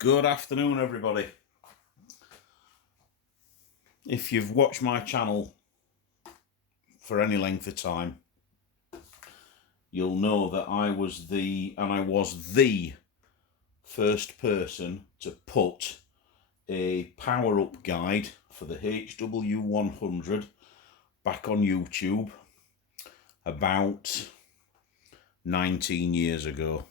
Good afternoon, everybody. If you've watched my channel for any length of time, you'll know that I was the first person to put a power-up guide for the HW100 back on YouTube about 19 years ago.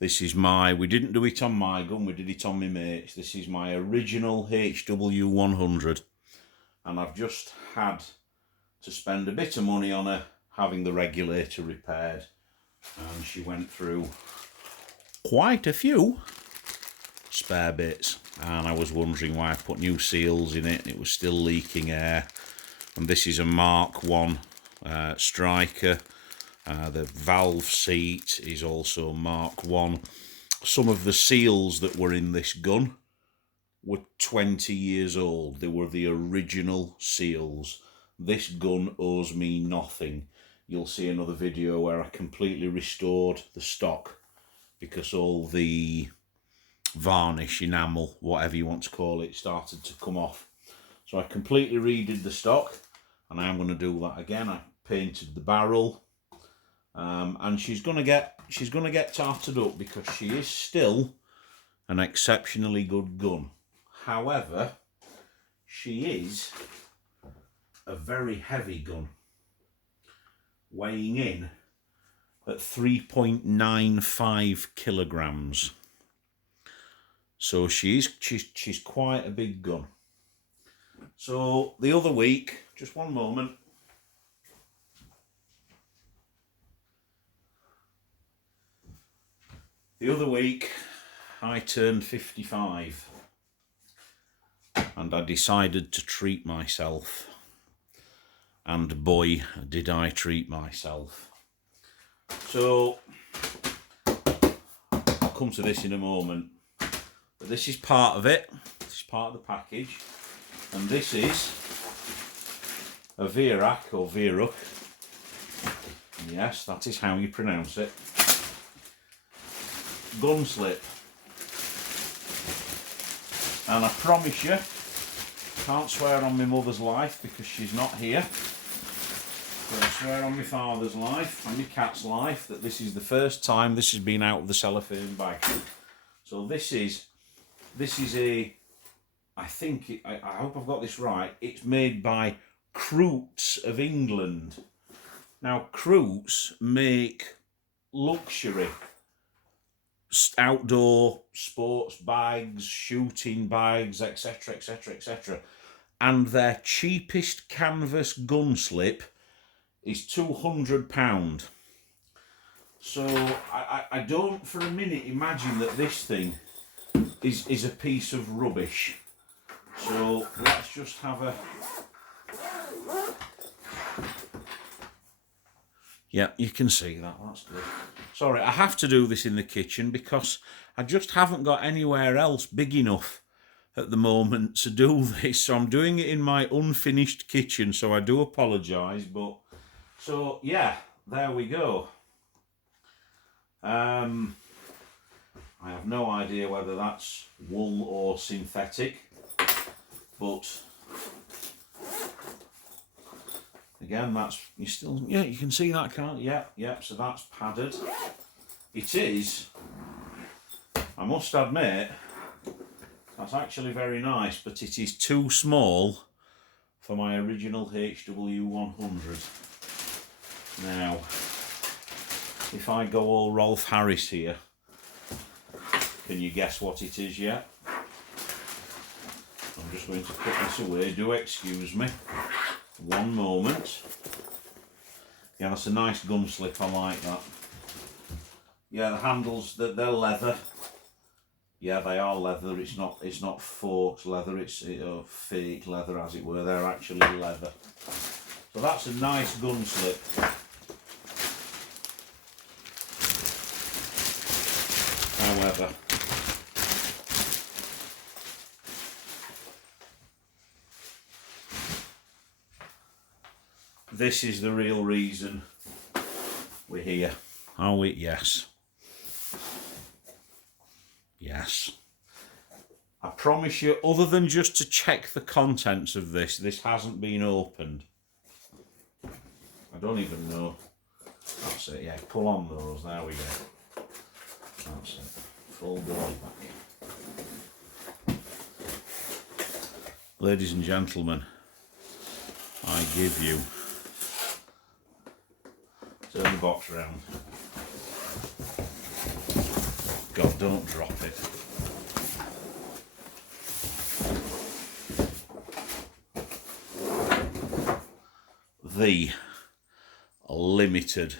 This is we didn't do it on my gun, we did it on my mates. This is my original HW100, and I've just had to spend a bit of money on her having the regulator repaired, and she went through quite a few spare bits, and I was wondering why I put new seals in it and it was still leaking air. And this is a Mark 1 striker. The valve seat is also Mark 1. Some of the seals that were in this gun were 20 years old. They were the original seals. This gun owes me nothing. You'll see another video where I completely restored the stock because all the varnish, enamel, whatever you want to call it, started to come off. So I completely redid the stock, and I am going to do that again. I painted the barrel. And she's gonna get tarted up because she is still an exceptionally good gun. However, she is a very heavy gun, weighing in at 3.95 kilograms. So she's quite a big gun. So the other week, just one moment. The other week, I turned 55, and I decided to treat myself. And boy, did I treat myself. So, I'll come to this in a moment. But this is part of it. This is part of the package. And this is a Virac or Viruk. Yes, that is how you pronounce it. Gun slip, and I promise you, can't swear on my mother's life because she's not here, but I swear on my father's life and my cat's life that this is the first time this has been out of the cellophane bag. So this is a, I hope I've got this right, it's made by Croots of England. Now Croots make luxury outdoor sports bags, shooting bags, etc, etc, etc, and their cheapest canvas gun slip is £200. So I don't for a minute imagine that this thing is a piece of rubbish. So let's just have a... Yeah, you can see that, that's good. Sorry, I have to do this in the kitchen because I just haven't got anywhere else big enough at the moment to do this. So I'm doing it in my unfinished kitchen, so I do apologise. But, so, yeah, there we go. I have no idea whether that's wool or synthetic, but... Again, you can see that, can't you? Yeah, so that's padded. It is, I must admit, that's actually very nice, but it is too small for my original HW100. Now, if I go all Rolf Harris here, can you guess what it is yet? I'm just going to put this away, do excuse me. One moment. Yeah, that's a nice gun slip, I like that. Yeah, the handles, they're leather. Yeah, they are leather. It's not forked leather, it's fake leather as it were. They're actually leather. So that's a nice gun slip. However, this is the real reason we're here, are we? Yes. Yes. I promise you, other than just to check the contents of this, this hasn't been opened. I don't even know. That's it, yeah, pull on those, there we go. That's it, full doors back. Ladies and gentlemen, I give you, turn the box around. God, don't drop it. The limited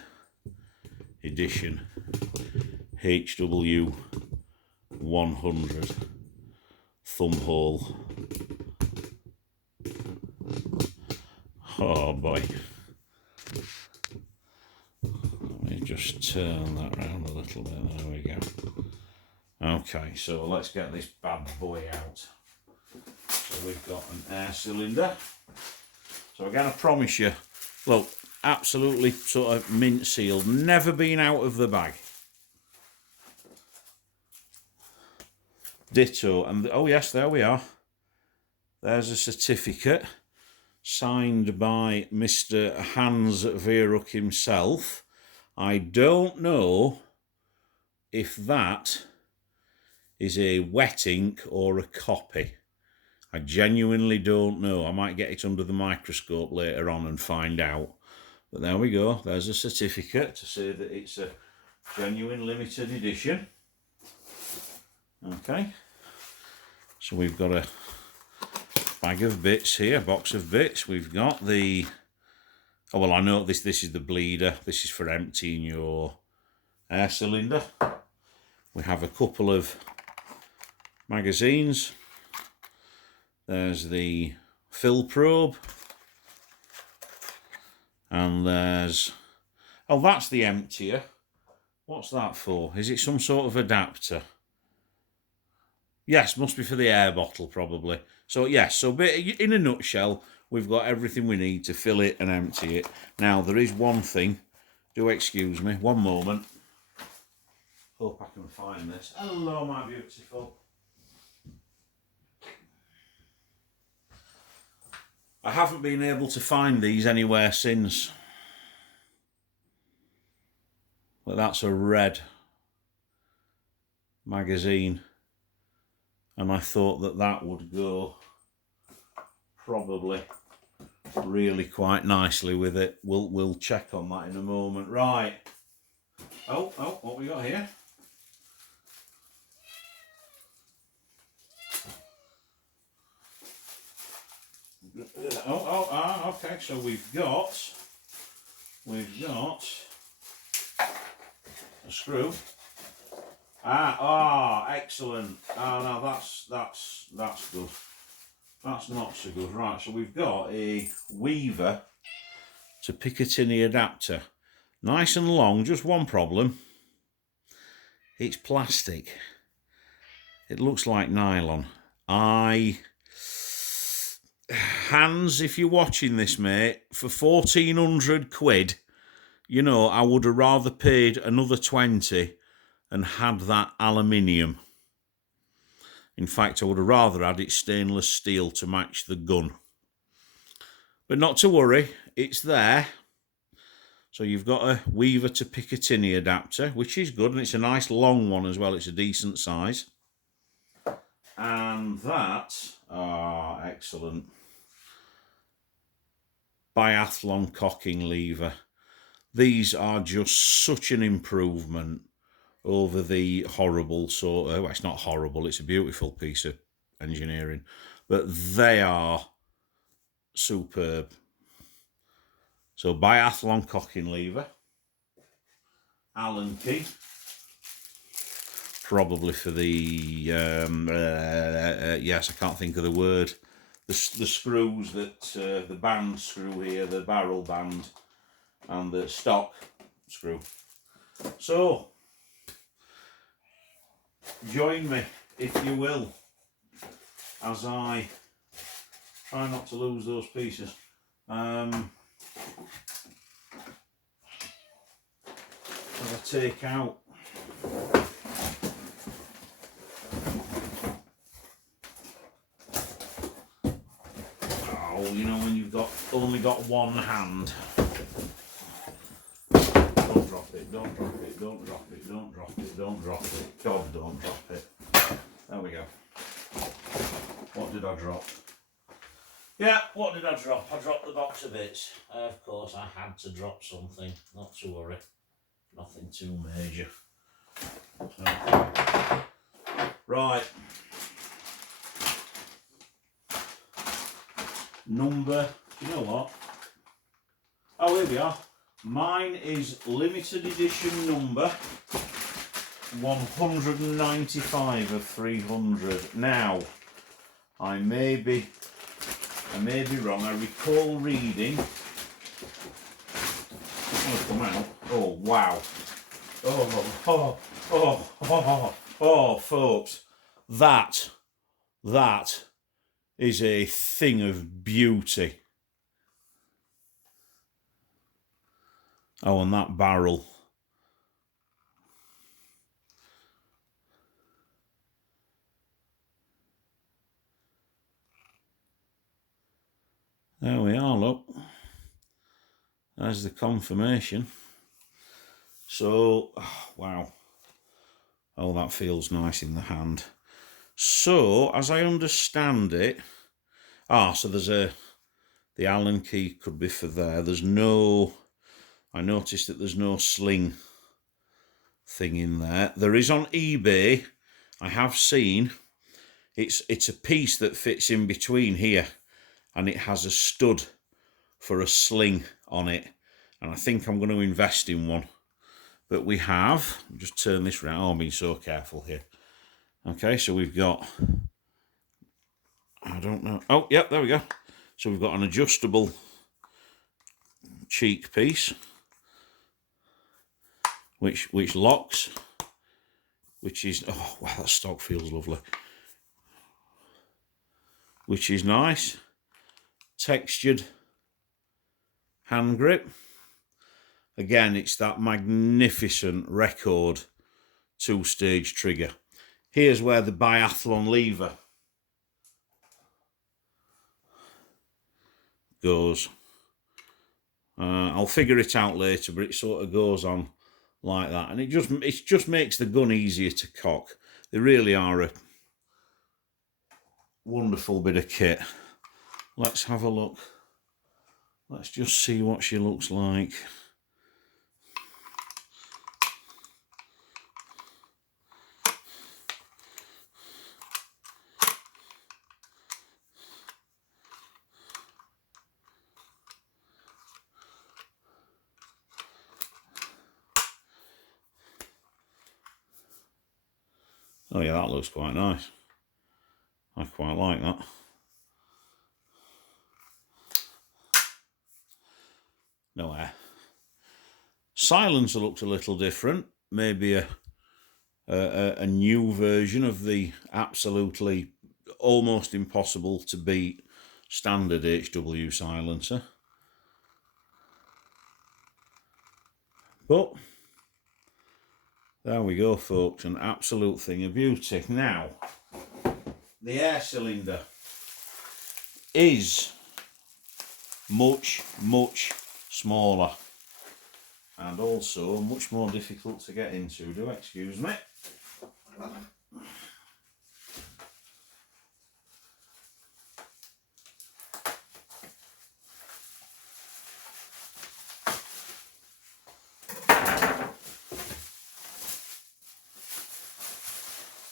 edition HW100 thumb hole. Oh boy. Let me just turn that around a little bit. There we go. Okay, so let's get this bad boy out. So we've got an air cylinder. So again, I promise you, look, absolutely sort of mint sealed, never been out of the bag. Ditto, and oh yes, there we are. There's a certificate signed by Mr. Hans Veeruk himself. I don't know if that is a wet ink or a copy. I genuinely don't know. I might get it under the microscope later on and find out. But there we go. There's a certificate to say that it's a genuine limited edition. Okay. So we've got a bag of bits here, box of bits. We've got the... Oh, well, I know this is the bleeder. This is for emptying your air cylinder. We have a couple of magazines. There's the fill probe. And there's... Oh, that's the emptier. What's that for? Is it some sort of adapter? Yes, must be for the air bottle, probably. So, yes, so in a nutshell, we've got everything we need to fill it and empty it. Now, there is one thing. Do excuse me. One moment. Hope I can find this. Hello, my beautiful. I haven't been able to find these anywhere since. But that's a red magazine. And I thought that that would go probably really quite nicely with it. We'll check on that in a moment. Right. Oh, what we got here? Okay, so we've got a screw. Excellent. No, that's good. That's not so good. Right, so we've got a Weaver to Picatinny adapter. Nice and long, just one problem. It's plastic. It looks like nylon. Hans, if you're watching this, mate, for 1,400 quid, you know, I would have rather paid another 20 and had that aluminium. In fact, I would have rather had it stainless steel to match the gun. But not to worry, it's there. So you've got a Weaver to Picatinny adapter, which is good, and it's a nice long one as well. It's a decent size. And that, excellent. Biathlon cocking lever. These are just such an improvement over the horrible sort of... Well, it's not horrible, it's a beautiful piece of engineering. But they are superb. So, biathlon cocking lever. Allen key. Probably for the... yes, I can't think of the word. The screws that... the band screw here, the barrel band, and the stock screw. So... join me, if you will, as I try not to lose those pieces. As I take out only got one hand. Don't drop it, don't drop it, don't drop it, don't drop it, don't drop it. God, don't drop it. There we go. What did I drop? Yeah, what did I drop? I dropped the box of bits. Of course, I had to drop something. Not to worry. Nothing too major. So, right. Number, you know what? Oh, here we are. Mine is limited edition number 195 of 300. Now, I may be wrong. I recall reading. Oh, come out. Oh, wow. Oh, folks. That is a thing of beauty. Oh, and that barrel. There we are, look. There's the confirmation. So, oh, wow. Oh, that feels nice in the hand. So, as I understand it, so there's the Allen key could be for there. There's no, I noticed that there's no sling thing in there. There is on eBay, I have seen, it's a piece that fits in between here, and it has a stud for a sling on it, and I think I'm going to invest in one. But we have, just turn this round. Oh, I'm being so careful here. Okay, so we've got, I don't know. Oh, yep, there we go. So we've got an adjustable cheek piece, which locks, which is, oh wow, that stock feels lovely. Which is nice. Textured hand grip. Again, it's that magnificent record 2-stage trigger. Here's where the biathlon lever goes. I'll figure it out later, but it sort of goes on like that, and it just makes the gun easier to cock. They really are a wonderful bit of kit. Let's have a look. Let's just see what she looks like. Oh yeah, that looks quite nice. I quite like that. No air. Silencer looks a little different. Maybe a new version of the absolutely almost impossible to beat standard HW silencer. But there we go, folks, an absolute thing of beauty. Now, the air cylinder is much smaller and also much more difficult to get into. Do excuse me.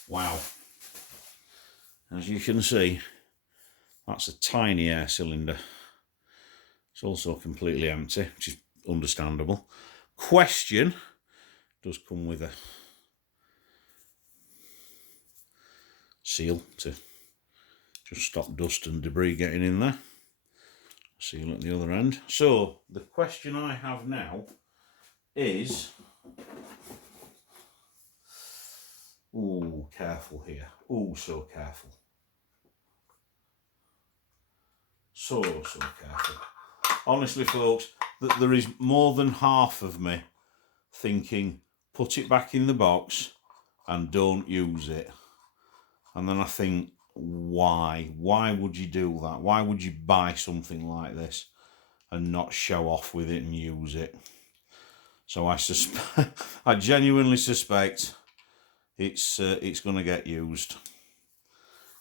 Wow. As you can see, that's a tiny air cylinder. It's also completely empty, which is understandable. Question, does come with a seal to just stop dust and debris getting in there. Seal at the other end. So the question I have now is, ooh, careful here. Ooh, so careful. So careful. Honestly, folks, that there is more than half of me thinking, put it back in the box and don't use it. And then I think, why would you do that? Why would you buy something like this and not show off with it and use it? So I genuinely suspect it's going to get used.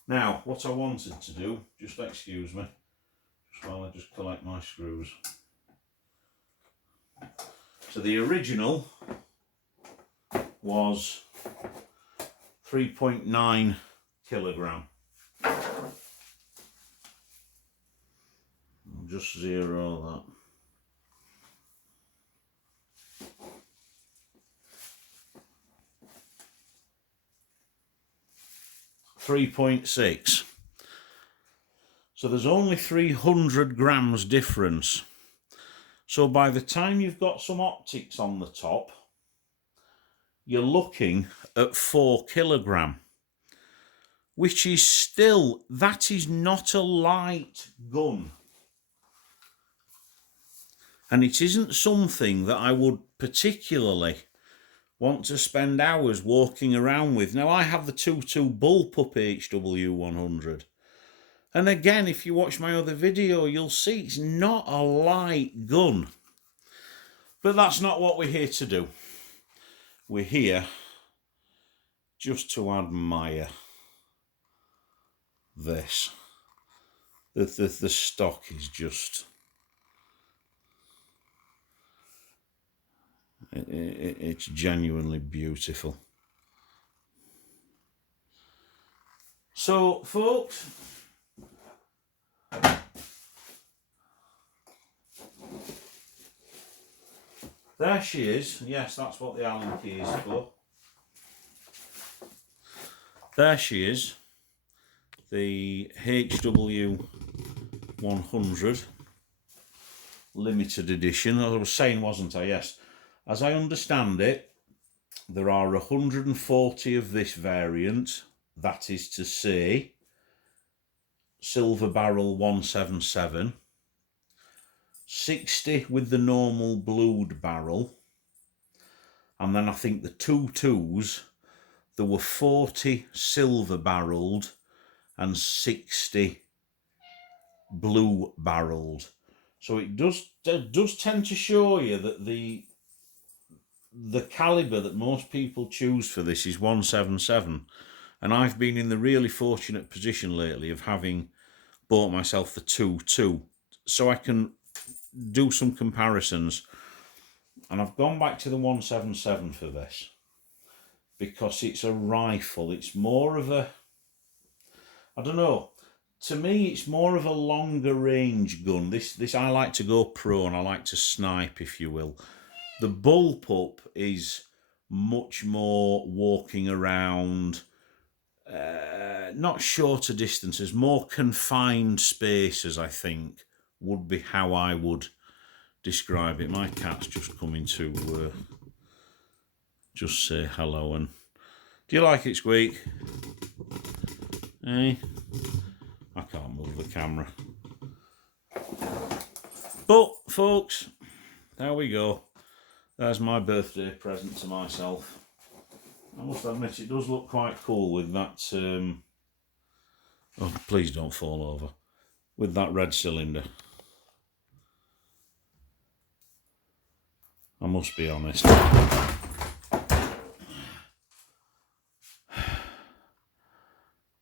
Now, what I wanted to do, just excuse me, just while I just collect my screws. So the original was 3.9 kilogram. I'll just zero that. 3.6. So there's only 300 grams difference. So by the time you've got some optics on the top, you're looking at 4 kilogram, which is still, that is not a light gun. And it isn't something that I would particularly want to spend hours walking around with. Now, I have the 2.2 bullpup HW100. And again, if you watch my other video, you'll see it's not a light gun. But that's not what we're here to do. We're here just to admire this. The stock is just... It's genuinely beautiful. So, folks, there she is. Yes, that's what the Allen key is for. There she is. The HW100 Limited Edition. As I was saying, wasn't I? Yes. As I understand it, there are 140 of this variant. That is to say, silver barrel 177, 60 with the normal blued barrel, and then I think the 2.2s, there were 40 silver barreled and 60 blue barreled. So it does tend to show you that the caliber that most people choose for this is 177. And I've been in the really fortunate position lately of having bought myself the 2.2, so I can do some comparisons. And I've gone back to the 177 for this because it's a rifle. It's more of a, I don't know, to me it's more of a longer range gun. This I like to go prone, I like to snipe, if you will. The bullpup is much more walking around, not shorter distances, more confined spaces, I think, would be how I would describe it. My cat's just coming to just say hello. And do you like it, Squeak? Eh? I can't move the camera. But, folks, there we go. There's my birthday present to myself. I must admit, it does look quite cool with that... oh, please don't fall over. With that red cylinder. I must be honest.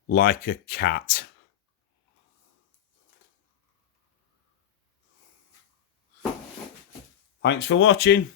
Like a cat. Thanks for watching.